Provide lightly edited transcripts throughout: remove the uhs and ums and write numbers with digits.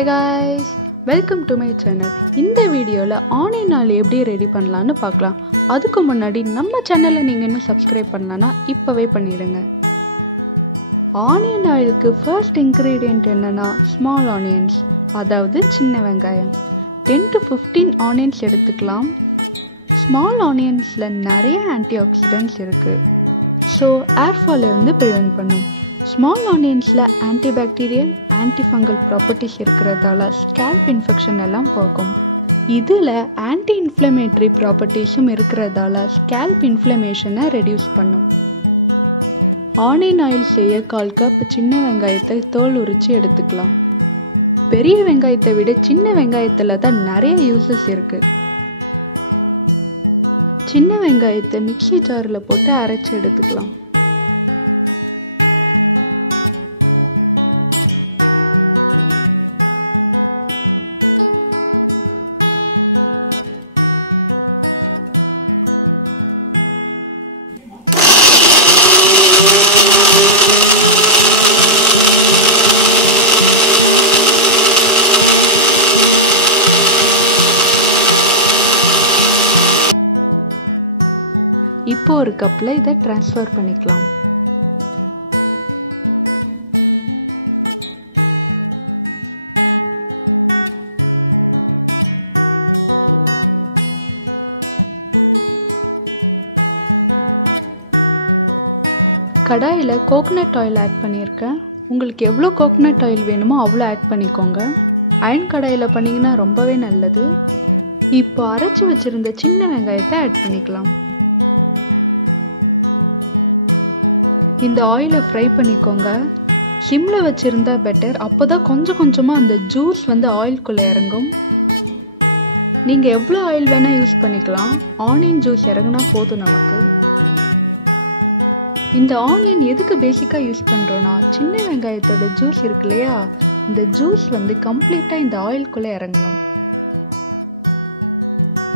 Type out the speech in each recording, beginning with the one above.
Hi guys, welcome to my channel. இந்த வீடியோல onion oil எப்படி ரெடி பண்ணலாம்னு பார்க்கலாம். அதுக்கு முன்னாடி நம்ம சேனலை நீங்க இன்னும் சப்ஸ்கிரைப் பண்ணலனா இப்பவே பண்ணிடுங்க. ஆனியன் ஆயிலுக்கு ஃபர்ஸ்ட் இன்கிரிடியன்ட் என்னன்னா ஸ்மால் ஆனியன்ஸ், அதாவது சின்ன வெங்காயம். 10 to 15 ஆனியன்ஸ் எடுத்துக்கலாம். ஸ்மால் ஆனியன்ஸ்ல நிறைய antioxidants இருக்கு. ஸோ ஏர் ஃபால் இருந்து ப்ரிவென்ட் பண்ணும். ஸ்மால் ஆனியன்ஸில் ஆன்டிபாக்டீரியல் ஆன்டிஃபங்கல் ப்ராப்பர்ட்டிஸ் இருக்கிறதால ஸ்கேல்ப் இன்ஃபெக்ஷன் எல்லாம் போகும். இதில் ஆன்டி இன்ஃப்ளமேட்டரி ப்ராப்பர்ட்டிஸும் இருக்கிறதால ஸ்கேல்ப் இன்ஃப்ளமேஷனை ரெடியூஸ் பண்ணும். ஆனியன் ஆயில் செய்ய 1/4 கப் சின்ன வெங்காயத்தை தோல் உரித்து எடுத்துக்கலாம். பெரிய வெங்காயத்தை விட சின்ன வெங்காயத்தில் தான் நிறைய யூசஸ் இருக்குது. சின்ன வெங்காயத்தை மிக்ஸி ஜாரில் போட்டு அரைச்சி எடுத்துக்கலாம். இப்போ ஒரு கப்பில் இதை ட்ரான்ஸ்ஃபர் பண்ணிக்கலாம். கடாயில் கோகனட் ஆயில் ஆட் பண்ணியிருக்கேன். உங்களுக்கு எவ்வளோ கோகனட் ஆயில் வேணுமோ அவ்வளோ ஆட் பண்ணிக்கோங்க. அயன் கடாயில் பண்ணிங்கன்னா ரொம்பவே நல்லது. இப்போ அரைச்சி வச்சுருந்த சின்ன வெங்காயத்தை ஆட் பண்ணிக்கலாம். இந்த ஆயிலை ஃப்ரை பண்ணிக்கோங்க. சிம்மில் வச்சுருந்தா பெட்டர், அப்போ தான் கொஞ்சம் கொஞ்சமாக அந்த ஜூஸ் ஆயிலுக்குள்ளே இறங்கும். நீங்கள் எவ்வளோ ஆயில் வேணால் யூஸ் பண்ணிக்கலாம். ஆனியன் ஜூஸ் இறங்கினா போதும் நமக்கு. இந்த ஆனியன் எதுக்கு பேசிக்காக யூஸ் பண்ணுறோன்னா, சின்ன வெங்காயத்தோட ஜூஸ் இருக்கு இல்லையா, இந்த ஜூஸ் கம்ப்ளீட்டாக இந்த ஆயிலுக்குள்ளே இறங்கணும்.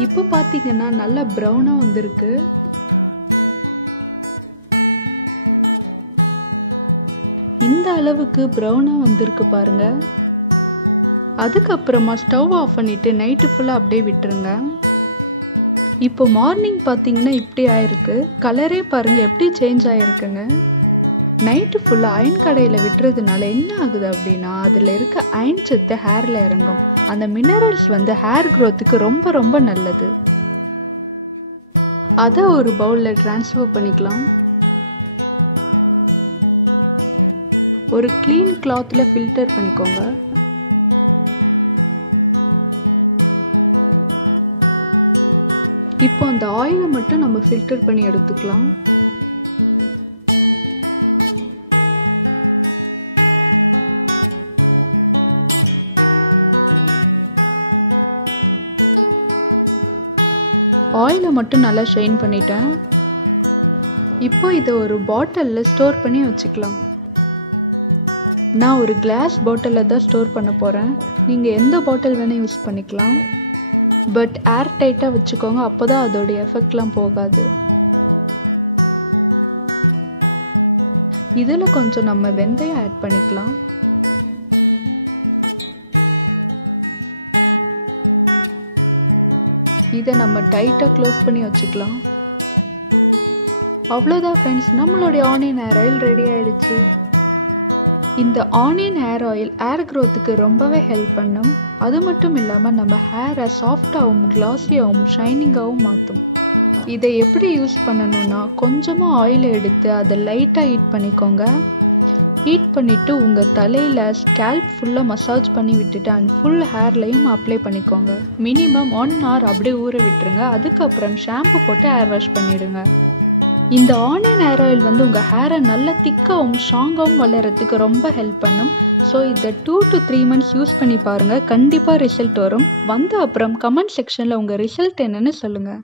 இப்போ பார்த்தீங்கன்னா நல்லா ப்ரௌனாக வந்திருக்கு. இந்த அளவுக்கு ப்ரௌனாக வந்திருக்கு பாருங்க. அதுக்கப்புறமா ஸ்டவ் ஆஃப் பண்ணிட்டு நைட்டு ஃபுல்லாக அப்படியே விட்டுருங்க. இப்போ மார்னிங் பார்த்தீங்கன்னா இப்படி ஆயிருக்கு. கலரே பாருங்க எப்படி சேஞ்ச் ஆயிருக்குங்க. நைட்டு ஃபுல்லாக அயன் கடையில் விட்டுறதுனால என்ன ஆகுது அப்படின்னா, அதில் இருக்க அயன் சத்து ஹேரில் இறங்கும். அந்த மினரல்ஸ் ஹேர் க்ரோத்துக்கு ரொம்ப ரொம்ப நல்லது. அதை ஒரு பவுலில் ட்ரான்ஸ்ஃபர் பண்ணிக்கலாம். ஒரு க்ளீன் கிளாத்தில் ஃபில்டர் பண்ணிக்கோங்க. இப்போ அந்த ஆயிலை மட்டும் நம்ம ஃபில்டர் பண்ணி எடுத்துக்கலாம். ஆயிலை மட்டும் நல்லா ஷைன் பண்ணிட்டேன். இப்போ இதை ஒரு பாட்டிலில் ஸ்டோர் பண்ணி வச்சுக்கலாம். நான் ஒரு கிளாஸ் பாட்டிலில் தான் ஸ்டோர் பண்ண போகிறேன். நீங்கள் எந்த பாட்டில் வேணால் யூஸ் பண்ணிக்கலாம். பட் ஏர் டைட்டாக வச்சுக்கோங்க, அப்போ தான் அதோடைய எஃபெக்ட்லாம் போகாது. இதில் கொஞ்சம் நம்ம வெந்தயம் ஆட் பண்ணிக்கலாம். இதை நம்ம டைட்டாக க்ளோஸ் பண்ணி வச்சுக்கலாம். அவ்வளோதான் ஃப்ரெண்ட்ஸ், நம்மளுடைய ஆனியன் ஹேர் ஆயில் ரெடி ஆயிடுச்சு. இந்த ஆனியன் ஹேர் ஆயில் ஹேர் க்ரோத்துக்கு ரொம்பவே ஹெல்ப் பண்ணும். அது மட்டும் இல்லாமல் நம்ம ஹேரை சாஃப்டாகவும் கிளாஸியாகவும் ஷைனிங்காகவும் மாற்றும். இதை எப்படி யூஸ் பண்ணணும்னா, கொஞ்சமாக ஆயில் எடுத்து அதை லைட்டாக ஹீட் பண்ணிக்கோங்க. ஹீட் பண்ணிவிட்டு உங்கள் தலையில் ஸ்கேல்ப் ஃபுல்லாக மசாஜ் பண்ணி விட்டுட்டு அண்ட் ஃபுல் ஹேர்லையும் அப்ளை பண்ணிக்கோங்க. மினிமம் 1 hour அப்படியே ஊற விட்டுருங்க. அதுக்கப்புறம் ஷாம்பு போட்டு ஹேர் வாஷ் பண்ணிவிடுங்க. இந்த ஆனியன் ஹேர் ஆயில் உங்கள் ஹேரை நல்ல திக்காகவும் ஸ்ட்ராங்காகவும் வளர்கிறதுக்கு ரொம்ப ஹெல்ப் பண்ணும். ஸோ இதை 2 to 3 months யூஸ் பண்ணி பாருங்கள். கண்டிப்பாக ரிசல்ட் வரும். அப்புறம் கமெண்ட் செக்ஷனில் உங்கள் ரிசல்ட் என்னன்னு சொல்லுங்கள்.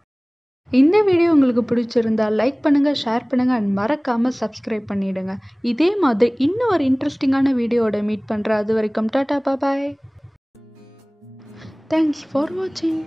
இந்த வீடியோ உங்களுக்கு பிடிச்சிருந்தா லைக் பண்ணுங்கள், ஷேர் பண்ணுங்கள் அண்ட் மறக்காமல் சப்ஸ்கிரைப் பண்ணிவிடுங்க. இதே மாதிரி இன்னும் ஒரு இன்ட்ரெஸ்டிங்கான வீடியோவோட மீட் பண்ணுறேன். அது வரைக்கும் டாடா பாய். தேங்க்ஸ் ஃபார் வாட்சிங்.